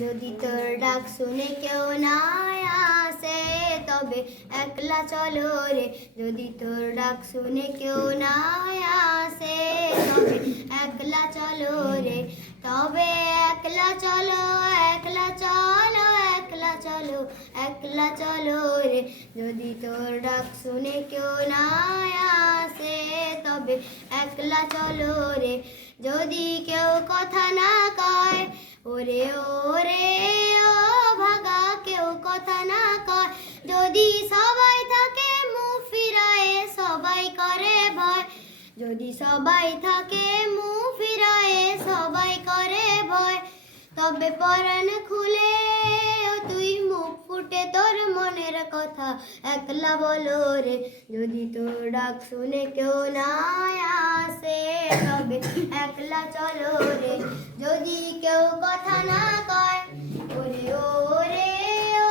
যদি তোর ডাক শুনে কেউ না আসে তবে একলা চলো রে। যদি তোর ডাক শুনে কেউ না আসে তবে একলা চলো রে। তবে একলা চলো, একলা চলো, একলা চলো, একলা চলো রে। যদি তোর ডাক শুনে কেউ না আসে তবে একলা চলো রে। যদি কেউ কথা না কয়, ওরে ওরে ও ভাগা, কেউ কথা না কয়। যদি সবাই থাকে মুখ ফিরায়ে, সবাই করে ভয়। যদি সবাই থাকে মুখ ফিরায়ে, সবাই করে ভয়। তবে পরাণ খুলে ও তুই মুখ ফুটে তোর মনের কথা একলা বলো রে। যদি তোর ডাক শুনে কেউ না আসে তবে একলা চলো রে। যদি কেউ কথা না কয়, ওরে ওরে ও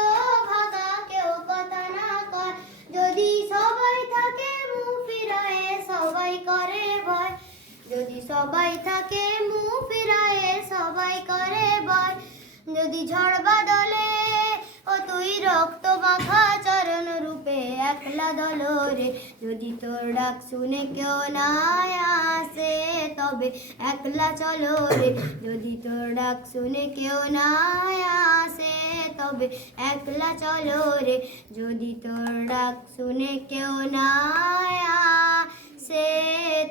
ভাগা, কেউ কথা না কয়। যদি সবাই থাকে মুখ ফিরায়ে, সবাই করে ভয়। যদি সবাই থাকে মুখ ফিরায়ে, সবাই করে ভয়। যদি ঝড় বাদলে ও তুই রক্ত মাখা চরণ রূপে একলা দলো রে। যদি তোর ডাক শুনে কেউ না আসে তবে একলা চলো রে। যদি তোর ডাক শুনে কেউ না আসে তবে একলা চলো রে। যদি তোর ডাক শুনে কেউ না আসে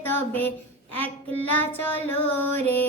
তবে একলা চলো রে।